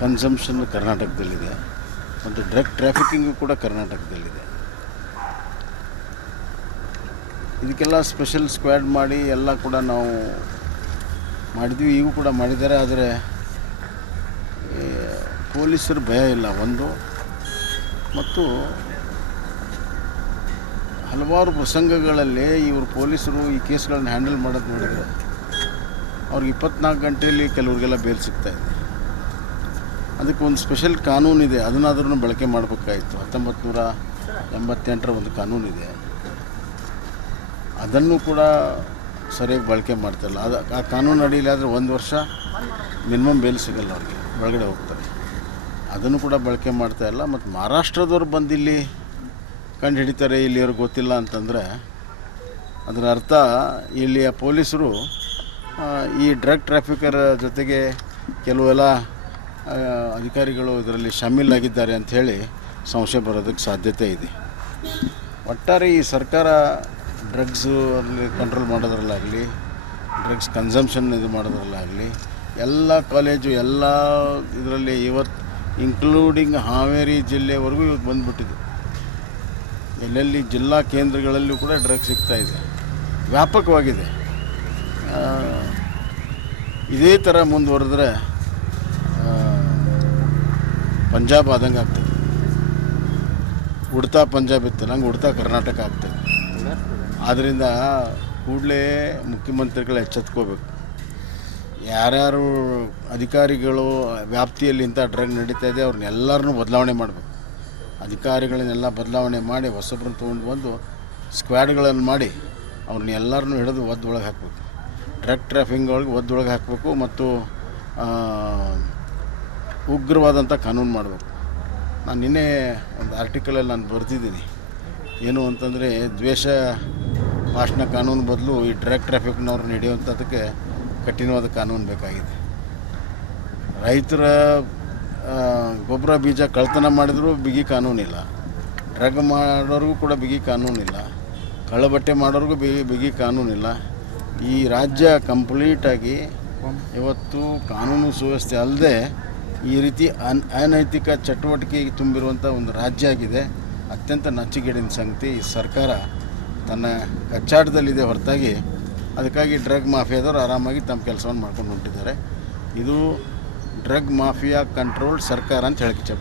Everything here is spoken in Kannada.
ಕನ್ಸಂಪ್ಷನ್ ಕರ್ನಾಟಕದಲ್ಲಿದೆ. ಮತ್ತು ಡ್ರಗ್ ಟ್ರಾಫಿಕಿಂಗು ಕೂಡ ಕರ್ನಾಟಕದಲ್ಲಿದೆ. ಇದಕ್ಕೆಲ್ಲ ಸ್ಪೆಷಲ್ ಸ್ಕ್ವಾಡ್ ಮಾಡಿ ಎಲ್ಲ ಕೂಡ ನಾವು ಮಾಡಿದ್ವಿ. ಈಗೂ ಕೂಡ ಮಾಡಿದ್ದಾರೆ. ಆದರೆ ಪೊಲೀಸರು ಭಯ ಇಲ್ಲ. ಒಂದು, ಮತ್ತು ಹಲವಾರು ಪ್ರಸಂಗಗಳಲ್ಲಿ ಇವರು ಪೊಲೀಸರು ಈ ಕೇಸ್ಗಳನ್ನ ಹ್ಯಾಂಡಲ್ ಮಾಡೋದು ನೋಡಿದರೆ ಅವ್ರಿಗೆ ಇಪ್ಪತ್ನಾಲ್ಕು ಗಂಟೆಯಲ್ಲಿ ಕೆಲವರಿಗೆಲ್ಲ ಬೇಲ್ ಸಿಗ್ತಾಯಿದೆ ಅದಕ್ಕೆ ಒಂದು ಸ್ಪೆಷಲ್ ಕಾನೂನಿದೆ ಅದನ್ನಾದ್ರೂ ಬಳಕೆ ಮಾಡಬೇಕಾಯಿತು. ಹತ್ತೊಂಬತ್ತು ನೂರ ಎಂಬತ್ತೆಂಟರ ಒಂದು ಕಾನೂನಿದೆ ಅದನ್ನು ಕೂಡ ಸರಿಯಾಗಿ ಬಳಕೆ ಮಾಡ್ತಾಯಿಲ್ಲ ಅದು ಆ ಕಾನೂನು ಅಡಿಯಲ್ಲಿ ಆದರೆ ಒಂದು ವರ್ಷ ಮಿನಿಮಮ್ ಬೇಲ್ ಸಿಗಲ್ಲ ಅವ್ರಿಗೆ. ಒಳಗಡೆ ಹೋಗ್ತಾರೆ. ಅದನ್ನು ಕೂಡ ಬಳಕೆ ಮಾಡ್ತಾ ಇಲ್ಲ. ಮತ್ತು ಮಹಾರಾಷ್ಟ್ರದವ್ರು ಬಂದು ಇಲ್ಲಿ ಕಂಡು ಹಿಡಿತಾರೆ ಇಲ್ಲಿಯವ್ರಿಗೆ ಗೊತ್ತಿಲ್ಲ ಅಂತಂದರೆ ಅದರ ಅರ್ಥ ಇಲ್ಲಿಯ ಪೊಲೀಸರು ಈ ಡ್ರಗ್ ಟ್ರಾಫಿಕರ್ ಜೊತೆಗೆ ಕೆಲವೆಲ್ಲ ಅಧಿಕಾರಿಗಳು ಇದರಲ್ಲಿ ಶಾಮೀಲಾಗಿದ್ದಾರೆ ಅಂಥೇಳಿ ಸಂಶಯ ಬರೋದಕ್ಕೆ ಸಾಧ್ಯತೆ ಇದೆ. ಒಟ್ಟಾರೆ ಈ ಸರ್ಕಾರ ಡ್ರಗ್ಸು ಅಲ್ಲಿ ಕಂಟ್ರೋಲ್ ಮಾಡೋದ್ರಲ್ಲಾಗಲಿ ಡ್ರಗ್ಸ್ ಕನ್ಸಂಪ್ಷನ್ ಇದು ಮಾಡೋದ್ರಲ್ಲಾಗಲಿ, ಎಲ್ಲ ಕಾಲೇಜು ಎಲ್ಲ ಇದರಲ್ಲಿ ಇವತ್ತು ಇನ್ಕ್ಲೂಡಿಂಗ್ ಹಾವೇರಿ ಜಿಲ್ಲೆವರೆಗೂ ಇವತ್ತು ಬಂದುಬಿಟ್ಟಿದೆ. ಎಲ್ಲೆಲ್ಲಿ ಜಿಲ್ಲಾ ಕೇಂದ್ರಗಳಲ್ಲೂ ಕೂಡ ಡ್ರಗ್ಸ್ ಸಿಗ್ತಾಯಿದೆ ವ್ಯಾಪಕವಾಗಿದೆ. ಇದೇ ಥರ ಮುಂದುವರೆದ್ರೆ ಪಂಜಾಬ್ ಆದಂಗೆ ಆಗ್ತದೆ. ಉಡ್ತಾ ಪಂಜಾಬ್ ಇತ್ತಲ್ಲ ಹಂಗೆ ಉಡ್ತಾ ಕರ್ನಾಟಕ ಆಗ್ತದೆ. ಆದ್ದರಿಂದ ಕೂಡಲೇ ಮುಖ್ಯಮಂತ್ರಿಗಳು ಎಚ್ಚೆತ್ಕೋಬೇಕು. ಯಾರ್ಯಾರು ಅಧಿಕಾರಿಗಳು ವ್ಯಾಪ್ತಿಯಲ್ಲಿ ಇಂಥ ಡ್ರಗ್ ನಡೀತಾ ಇದೆ ಅವ್ರನ್ನೆಲ್ಲರನ್ನೂ ಬದಲಾವಣೆ ಮಾಡಬೇಕು. ಅಧಿಕಾರಿಗಳನ್ನೆಲ್ಲ ಬದಲಾವಣೆ ಮಾಡಿ ಹೊಸಬ್ರನ್ನ ತೊಗೊಂಡು ಬಂದು ಸ್ಕ್ವಾಡ್ಗಳನ್ನು ಮಾಡಿ ಅವ್ರನ್ನ ಎಲ್ಲರನ್ನೂ ಹಿಡಿದು ಒದ್ದೊಳಗೆ ಹಾಕಬೇಕು. ಡ್ರಗ್ ಟ್ರಾಫಿಂಗ್ ಒಳಗೆ ಒದ್ದೊಳಗೆ ಹಾಕಬೇಕು ಮತ್ತು ಉಗ್ರವಾದಂಥ ಕಾನೂನು ಮಾಡಬೇಕು. ನಾನು ನಿನ್ನೆ ಒಂದು ಆರ್ಟಿಕಲಲ್ಲಿ ನಾನು ಬರ್ತಿದ್ದೀನಿ ಏನು ಅಂತಂದರೆ ದ್ವೇಷ ಭಾಷಣ ಕಾನೂನು ಬದಲು ಈ ಡ್ರಗ್ ಟ್ರಾಫಿಕ್ನವ್ರು ಹಿಡಿಯುವಂಥದ್ದಕ್ಕೆ ಕಠಿಣವಾದ ಕಾನೂನು ಬೇಕಾಗಿದೆ. ರೈತರ ಗೊಬ್ಬರ ಬೀಜ ಕಳ್ತನ ಮಾಡಿದರೂ ಬಿಗಿ ಕಾನೂನಿಲ್ಲ. ಡ್ರಗ್ ಮಾಡೋರಿಗೂ ಕೂಡ ಬಿಗಿ ಕಾನೂನಿಲ್ಲ. ಕಳ್ಳಬಟ್ಟೆ ಮಾಡೋರಿಗೂ ಬಿಗಿ ಬಿಗಿ ಕಾನೂನಿಲ್ಲ. ಈ ರಾಜ್ಯ ಕಂಪ್ಲೀಟಾಗಿ ಇವತ್ತು ಕಾನೂನು ಸುವ್ಯವಸ್ಥೆ ಅಲ್ಲದೆ ಈ ರೀತಿ ಅನ್, ಅನೈತಿಕ ಚಟುವಟಿಕೆಗೆ ತುಂಬಿರುವಂಥ ಒಂದು ರಾಜ್ಯ ಆಗಿದೆ. ಅತ್ಯಂತ ನಚ್ಚಿಗೇಡಿನ ಸಂಗತಿ, ಈ ಸರ್ಕಾರ ತನ್ನ ಕಚ್ಚಾಟದಲ್ಲಿದೆ ಹೊರತಾಗಿ ಅದಕ್ಕಾಗಿ ಡ್ರಗ್ ಮಾಫಿಯಾದವರು ಆರಾಮಾಗಿ ತಮ್ಮ ಕೆಲಸವನ್ನು ಮಾಡ್ಕೊಂಡು ಹೊಂಟಿದ್ದಾರೆ. ಇದು ಡ್ರಗ್ ಮಾಫಿಯಾ ಕಂಟ್ರೋಲ್ ಸರ್ಕಾರ ಅಂತ ಹೇಳಕ್ಕೆ ಇಚ್ಛೆ